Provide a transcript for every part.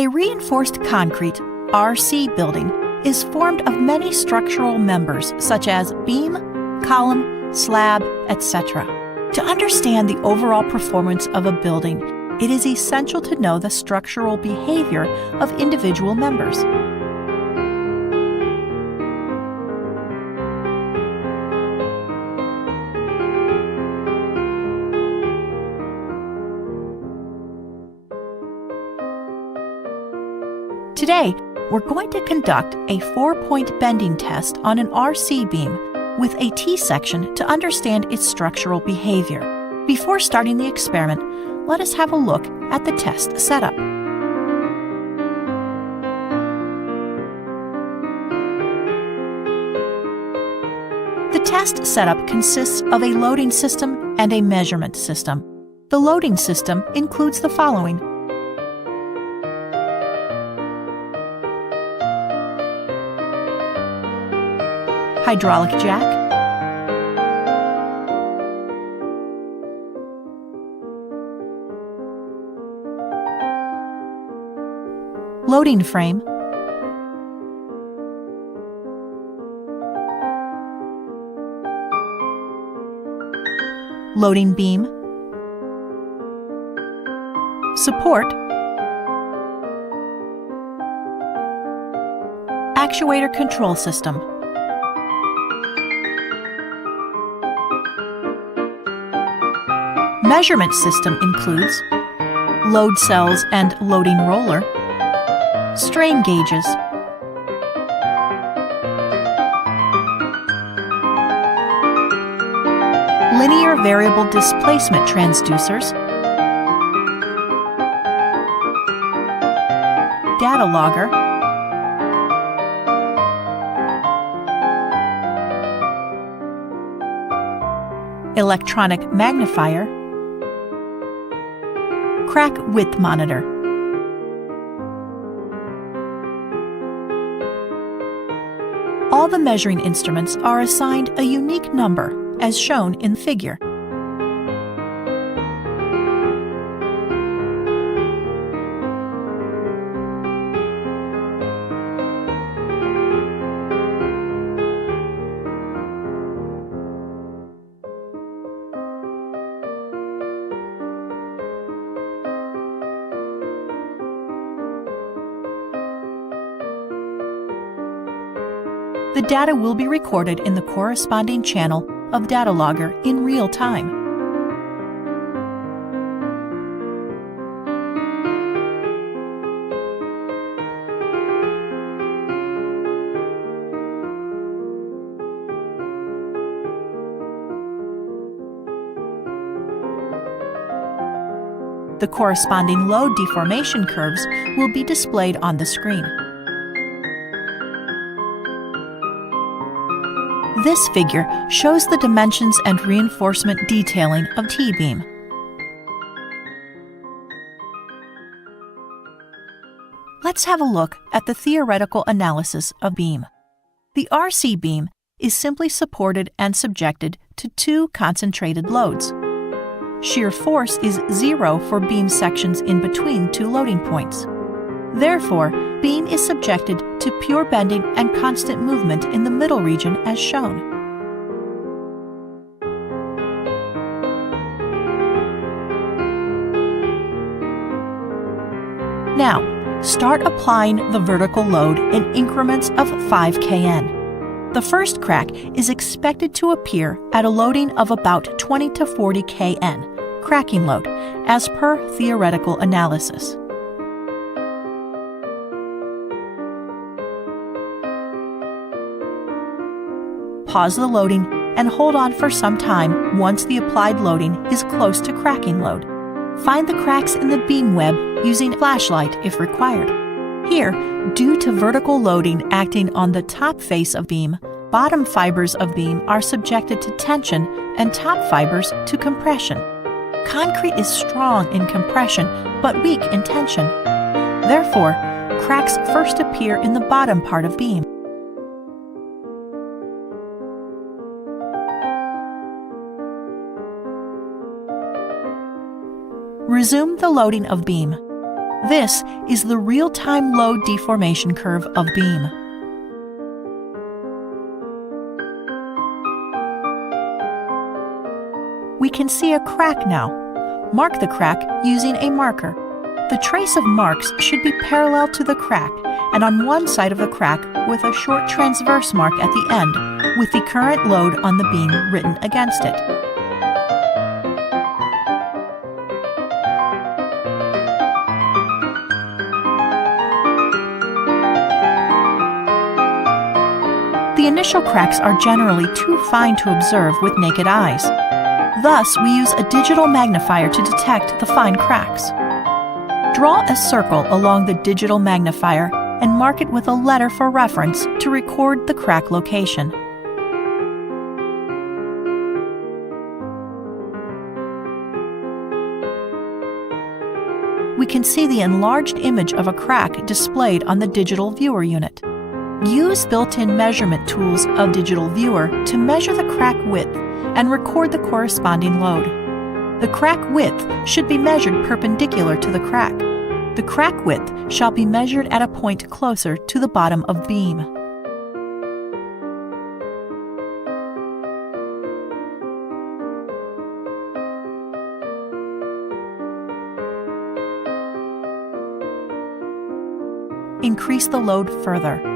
A reinforced concrete, RC building, is formed of many structural members such as beam, column, slab, etc. To understand the overall performance of a building, it is essential to know the structural behavior of individual members. Today, we're going to conduct a 4-point bending test on an RC beam with a T-section to understand its structural behavior. Before starting the experiment, let us have a look at the test setup. The test setup consists of a loading system and a measurement system. The loading system includes the following: hydraulic jack, loading frame, loading beam, support, actuator control system. Measurement system includes load cells and loading roller, strain gauges, linear variable displacement transducers, data logger, electronic magnifier, crack width monitor. All the measuring instruments are assigned a unique number, as shown in the figure. The data will be recorded in the corresponding channel of data logger in real time. The corresponding load deformation curves will be displayed on the screen. This figure shows the dimensions and reinforcement detailing of T-beam. Let's have a look at the theoretical analysis of beam. The RC beam is simply supported and subjected to two concentrated loads. Shear force is 0 for beam sections in between two loading points. Therefore, beam is subjected to pure bending and constant movement in the middle region as shown. Now, start applying the vertical load in increments of 5 kN. The first crack is expected to appear at a loading of about 20 to 40 kN, cracking load, as per theoretical analysis. Pause the loading and hold on for some time once the applied loading is close to cracking load. Find the cracks in the beam web using a flashlight if required. Here, due to vertical loading acting on the top face of beam, bottom fibers of beam are subjected to tension and top fibers to compression. Concrete is strong in compression but weak in tension. Therefore, cracks first appear in the bottom part of beam. Resume the loading of beam. This is the real-time load deformation curve of beam. We can see a crack now. Mark the crack using a marker. The trace of marks should be parallel to the crack and on one side of the crack with a short transverse mark at the end with the current load on the beam written against it. The initial cracks are generally too fine to observe with naked eyes. Thus, we use a digital magnifier to detect the fine cracks. Draw a circle along the digital magnifier and mark it with a letter for reference to record the crack location. We can see the enlarged image of a crack displayed on the digital viewer unit. Use built-in measurement tools of Digital Viewer to measure the crack width and record the corresponding load. The crack width should be measured perpendicular to the crack. The crack width shall be measured at a point closer to the bottom of beam. Increase the load further.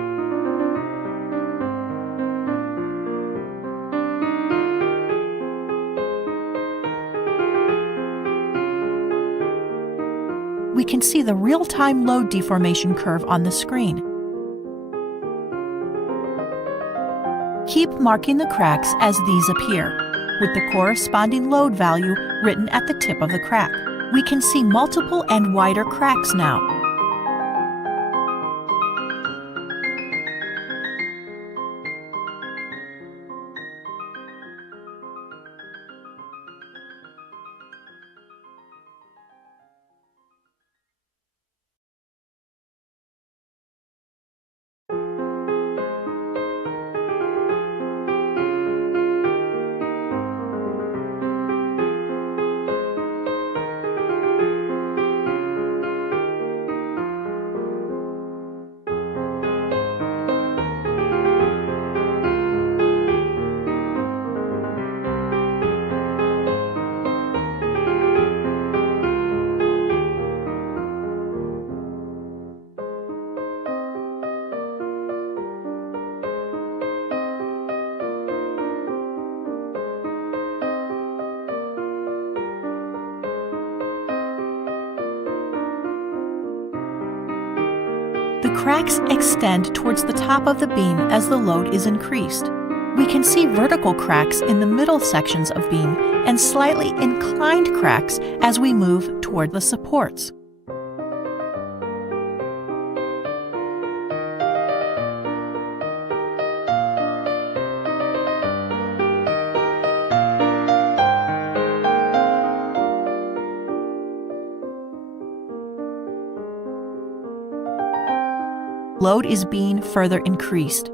We can see the real-time load deformation curve on the screen. Keep marking the cracks as these appear, with the corresponding load value written at the tip of the crack. We can see multiple and wider cracks now. The cracks extend towards the top of the beam as the load is increased. We can see vertical cracks in the middle sections of beam and slightly inclined cracks as we move toward the supports. Load is being further increased.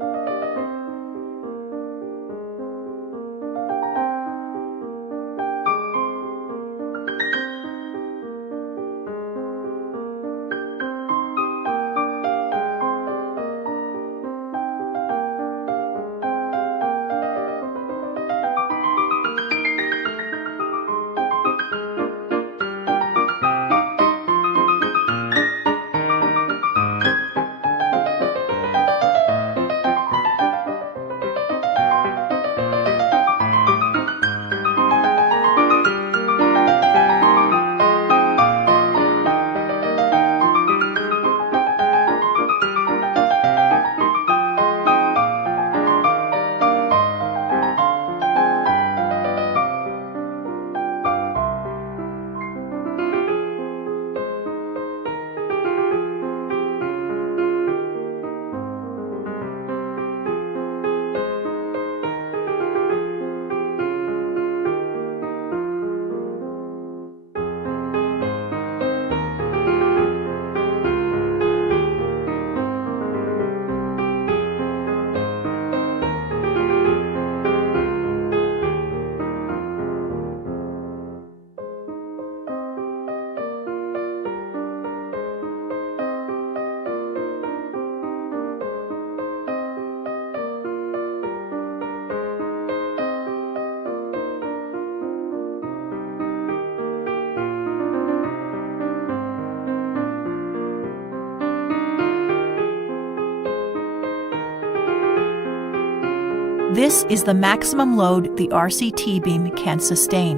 This is the maximum load the RCT beam can sustain.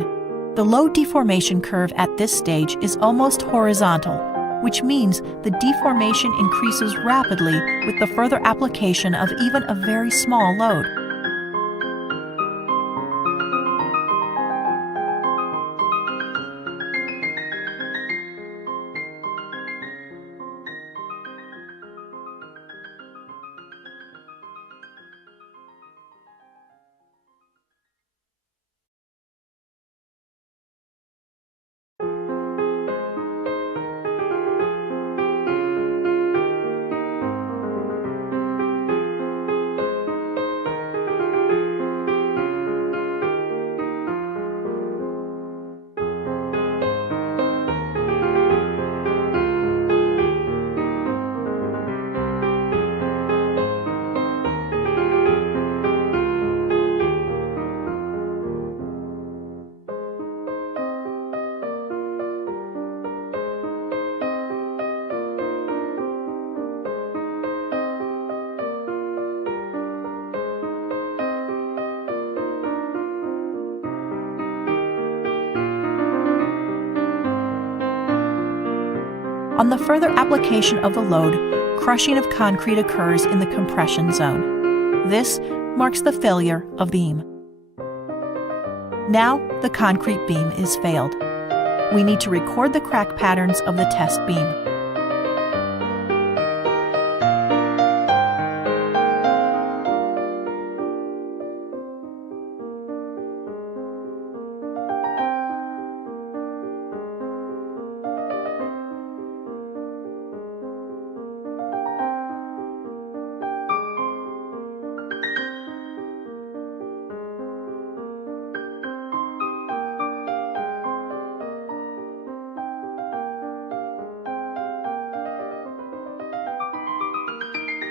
The load deformation curve at this stage is almost horizontal, which means the deformation increases rapidly with the further application of even a very small load. On the further application of the load, crushing of concrete occurs in the compression zone. This marks the failure of beam. Now the concrete beam is failed. We need to record the crack patterns of the test beam.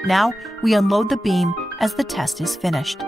Now we unload the beam as the test is finished.